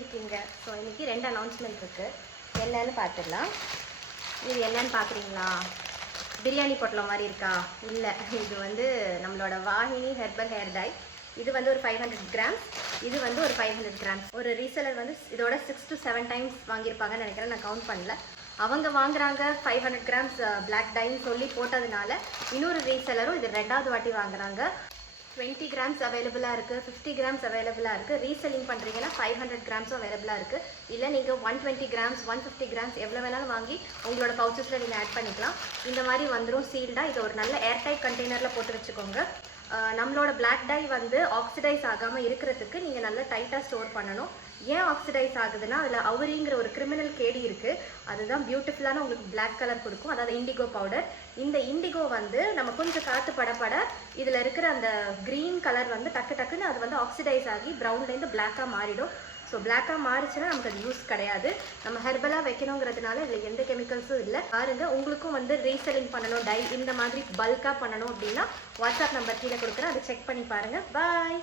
இருக்கீங்க? ஸோ இன்றைக்கி 2 அனௌன்ஸ்மெண்ட் இருக்குது. என்னன்னு பார்த்துடலாம். இது என்னன்னு பார்க்குறீங்களா? பிரியாணி பொட்டலம் மாதிரி இருக்கா? இல்லை, இது வந்து நம்மளோட வாகினி ஹெர்பல் ஹேர் டை. இது வந்து ஒரு 500 கிராம்ஸ், இது வந்து ஒரு 500 கிராம்ஸ். ஒரு ரீசெலர் வந்து இதோட 6 to 7 டைம்ஸ் வாங்கியிருப்பாங்கன்னு நினைக்கிறேன், நான் கவுண்ட் பண்ணல. அவங்க வாங்குறாங்க 500 கிராம்ஸ் பிளாக் டைன்னு சொல்லி போட்டதுனால இன்னொரு ரீசெலரும் இது 2வது வாட்டி வாங்குறாங்க. 20 கிராம்ஸ் அவைலபிளாக இருக்குது, 50 கிராம்ஸ் அவைலபிளாக இருக்குது. ரீசெல்லிங் பண்ணுறீங்கன்னா 500 கிராம்ஸும் அவைலபிளாக இருக்குது. இல்லை நீங்கள் 120 கிராம்ஸ் 150 கிராம்ஸ் எவ்வளோ வேணாலும் வாங்கி உங்களோட பவுச்சஸில் நீங்கள் ஆட் பண்ணிக்கலாம். இந்த மாதிரி வந்துடும் சீல்டாக. இது ஒரு நல்ல ஏர்டைட் கண்டெய்னரில் போட்டு வச்சுக்கோங்க. நம்மளோட பிளாக் டை வந்து ஆக்சிடைஸ் ஆகாமல் இருக்கிறதுக்கு நீங்கள் நல்லா டைட்டாக ஸ்டோர் பண்ணணும். ஏன் ஆக்சிடைஸ் ஆகுதுன்னா அதில் அவுரிங்கிற ஒரு கிரிமினல் கேடி இருக்குது. அதுதான் பியூட்டிஃபுல்லான உங்களுக்கு பிளாக் கலர் கொடுக்கும், அதாவது இண்டிகோ பவுடர். இந்த இண்டிகோ வந்து நம்ம கொஞ்சம் காற்று படப்பட இதில் இருக்கிற அந்த க்ரீன் கலர் வந்து டக்குன்னு அது வந்து ஆக்சிடைஸ் ஆகி ப்ரௌன்லேருந்து பிளாக்காக மாறிடும். ஸோ பிளாக்காக மாறிச்சுன்னா நமக்கு அது யூஸ் கிடையாது. நம்ம ஹெர்பலாக வைக்கணுங்கிறதுனால இதில் எந்த கெமிக்கல்ஸும் இல்லை. பாருங்க, உங்களுக்கும் வந்து ரீசெல்லிங் பண்ணணும், டை இந்த மாதிரி பல்காக பண்ணணும் அப்படின்னா வாட்ஸ்அப் நம்பர் கீழே கொடுக்குறேன், அதை செக் பண்ணி பாருங்கள். பாய்.